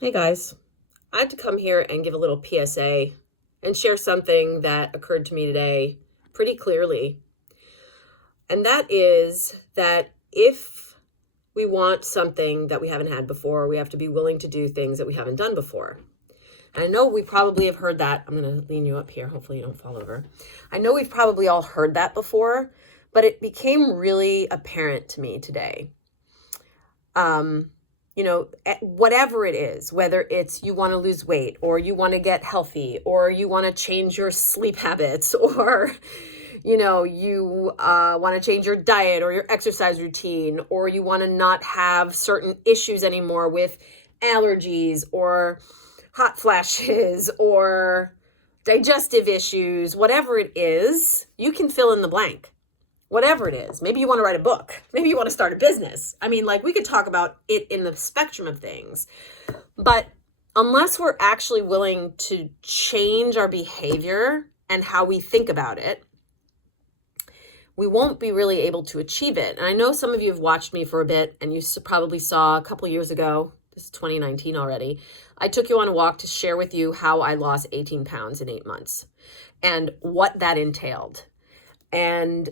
Hey guys, I had to come here and give a little PSA and share something that occurred to me today pretty clearly. And that is that if we want something that we haven't had before, we have to be willing to do things that we haven't done before. And I know we probably have heard that. I'm going to lean you up here. Hopefully you don't fall over. I know we've probably all heard that before, but it became really apparent to me today. Whatever it is, whether it's you want to lose weight or you want to get healthy or you want to change your sleep habits or, you want to change your diet or your exercise routine, or you want to not have certain issues anymore with allergies or hot flashes or digestive issues, whatever it is, you can fill in the blank. Whatever it is. Maybe you want to write a book. Maybe you want to start a business. I mean, we could talk about it in the spectrum of things. But unless we're actually willing to change our behavior and how we think about it, we won't be really able to achieve it. And I know some of you have watched me for a bit, and you probably saw a couple years ago, this is 2019 already, I took you on a walk to share with you how I lost 18 pounds in 8 months and what that entailed. And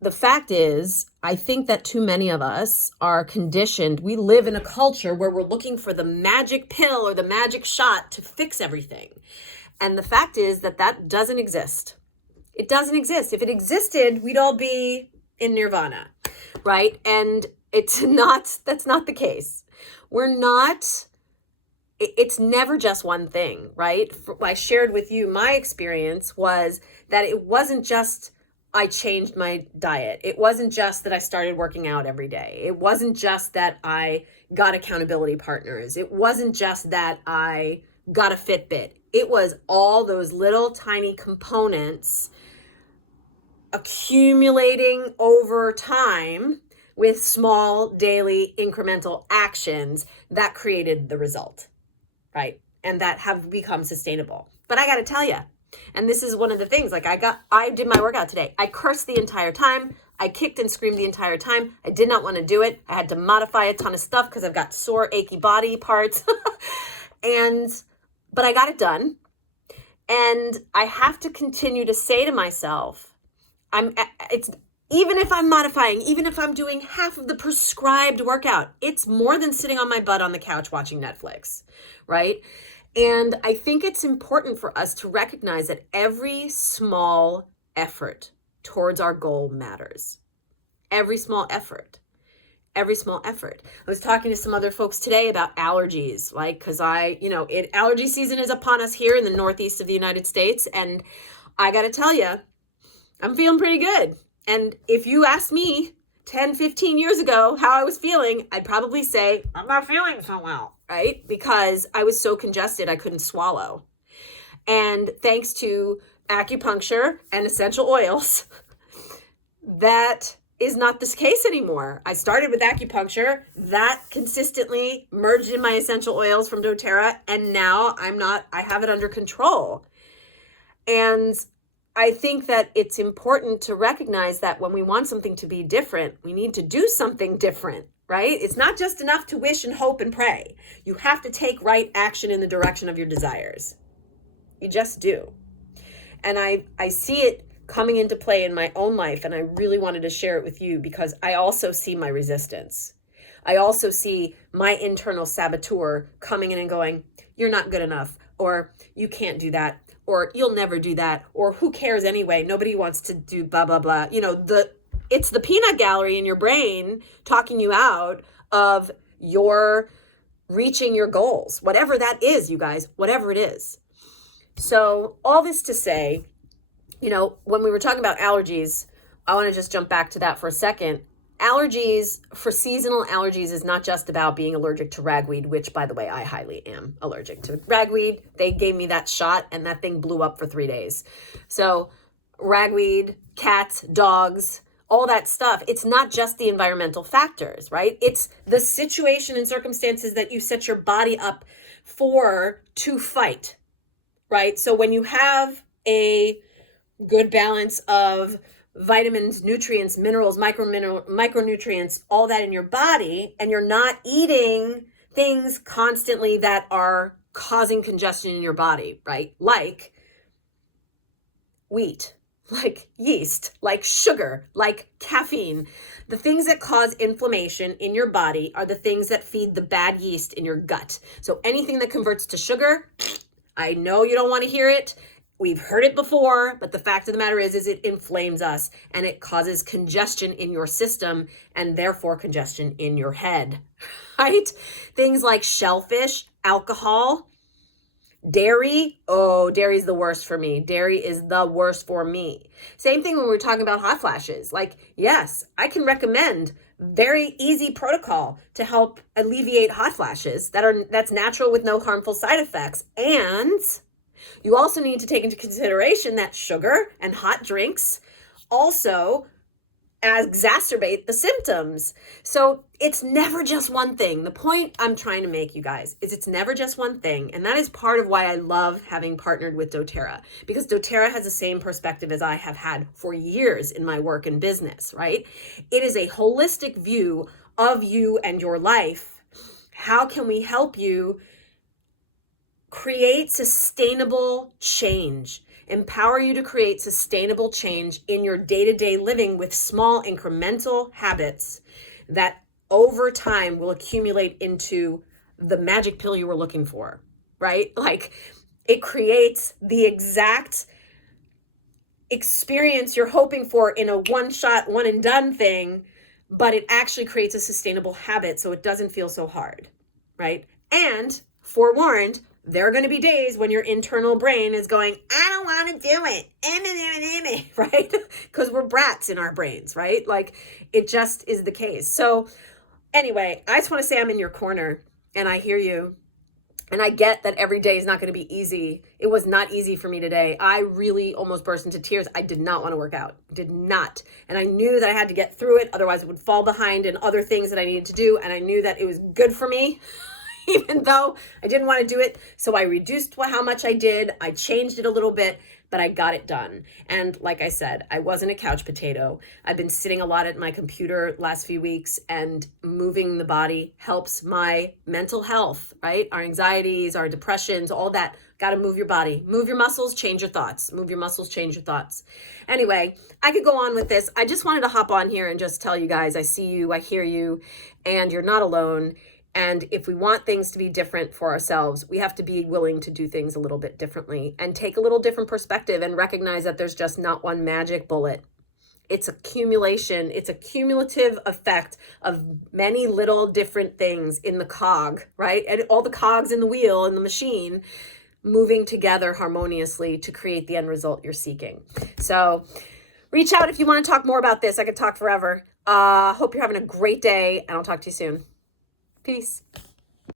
the fact is, I think that too many of us are conditioned. We live in a culture where we're looking for the magic pill or the magic shot to fix everything. And the fact is that doesn't exist. It doesn't exist. If it existed, we'd all be in nirvana, right? And that's not the case. It's never just one thing, right? I shared with you, my experience was that it wasn't just I changed my diet. It wasn't just that I started working out every day. It wasn't just that I got accountability partners. It wasn't just that I got a Fitbit. It was all those little tiny components accumulating over time with small daily incremental actions that created the result, right? And that have become sustainable. But I got to tell you, and this is one of the things, I did my workout today. I cursed the entire time. I kicked and screamed the entire time. I did not want to do it. I had to modify a ton of stuff because I've got sore, achy body parts. But I got it done. And I have to continue to say to myself, even if I'm modifying, even if I'm doing half of the prescribed workout, it's more than sitting on my butt on the couch watching Netflix, right? And I think it's important for us to recognize that every small effort towards our goal matters. Every small effort. Every small effort. I was talking to some other folks today about allergies, because allergy season is upon us here in the Northeast of the United States. And I got to tell you, I'm feeling pretty good. And if you asked me 10, 15 years ago how I was feeling, I'd probably say, I'm not feeling so well, right? Because I was so congested, I couldn't swallow. And thanks to acupuncture and essential oils, that is not this case anymore. I started with acupuncture, that consistently merged in my essential oils from doTERRA, and now I have it under control. And I think that it's important to recognize that when we want something to be different, we need to do something different, right? It's not just enough to wish and hope and pray. You have to take right action in the direction of your desires. You just do. And I see it coming into play in my own life, and I really wanted to share it with you because I also see my resistance. I also see my internal saboteur coming in and going, you're not good enough, or you can't do that, or you'll never do that, or who cares anyway? Nobody wants to do blah, blah, blah. It's the peanut gallery in your brain talking you out of your reaching your goals, whatever that is, you guys, whatever it is. So all this to say, when we were talking about allergies, I want to just jump back to that for a second. Allergies, for seasonal allergies, is not just about being allergic to ragweed, which, by the way, I highly am allergic to ragweed. They gave me that shot, and that thing blew up for 3 days. So ragweed, cats, dogs, all that stuff, it's not just the environmental factors, right? It's the situation and circumstances that you set your body up for to fight, right? So when you have a good balance of vitamins, nutrients, minerals, micronutrients, all that in your body, and you're not eating things constantly that are causing congestion in your body, right? Like wheat, like yeast, like sugar, like caffeine. The things that cause inflammation in your body are the things that feed the bad yeast in your gut. So anything that converts to sugar, I know you don't want to hear it. We've heard it before, but the fact of the matter is it inflames us and it causes congestion in your system and therefore congestion in your head, right? Things like shellfish, alcohol, dairy. Oh, dairy's the worst for me. Dairy is the worst for me. Same thing when we're talking about hot flashes. Like, yes, I can recommend very easy protocol to help alleviate hot flashes that's natural with no harmful side effects. And you also need to take into consideration that sugar and hot drinks also exacerbate the symptoms. So it's never just one thing. The point I'm trying to make, you guys, is it's never just one thing. And that is part of why I love having partnered with doTERRA, because doTERRA has the same perspective as I have had for years in my work and business, right? It is a holistic view of you and your life. How can we help you create sustainable change? Empower you to create sustainable change in your day-to-day living with small incremental habits that over time will accumulate into the magic pill you were looking for, right? Like it creates the exact experience you're hoping for in a one-shot, one and done thing, but it actually creates a sustainable habit so it doesn't feel so hard, right? And forewarned, there are going to be days when your internal brain is going, I don't want to do it, right? Because we're brats in our brains, right? Like it just is the case. So anyway, I just want to say I'm in your corner and I hear you. And I get that every day is not going to be easy. It was not easy for me today. I really almost burst into tears. I did not want to work out. Did not. And I knew that I had to get through it. Otherwise it would fall behind in other things that I needed to do. And I knew that it was good for me. Even though I didn't want to do it. So I reduced how much I did. I changed it a little bit, but I got it done. And like I said, I wasn't a couch potato. I've been sitting a lot at my computer last few weeks, and moving the body helps my mental health, right? Our anxieties, our depressions, all that. Got to move your body, move your muscles, change your thoughts, move your muscles, change your thoughts. Anyway, I could go on with this. I just wanted to hop on here and just tell you guys, I see you, I hear you, and you're not alone. And if we want things to be different for ourselves, we have to be willing to do things a little bit differently and take a little different perspective and recognize that there's just not one magic bullet. It's accumulation. It's a cumulative effect of many little different things in the cog, right? And all the cogs in the wheel in the machine moving together harmoniously to create the end result you're seeking. So reach out if you want to talk more about this. I could talk forever. Hope you're having a great day, and I'll talk to you soon. Peace.